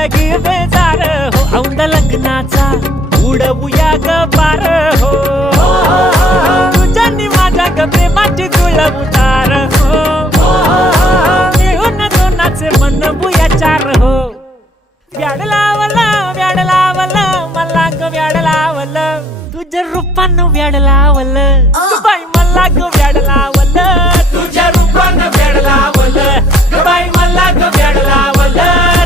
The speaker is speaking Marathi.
जिंदगी बेजार हो औंदा लग्नाचा उडवूया ग पार हो तुझ्यानी माझ्या ग प्रेमाची जुळव उतार हो मिळून दोनाचे बनवूया चार हो व्याड लावलं मला ग व्याड लावलं तुझ्या रूपानं व्याड लावलं बाई मला ग व्याड लावलं तुझ्या रूपानं व्याड लावलं बाई मला ग व्याड लावलं